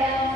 and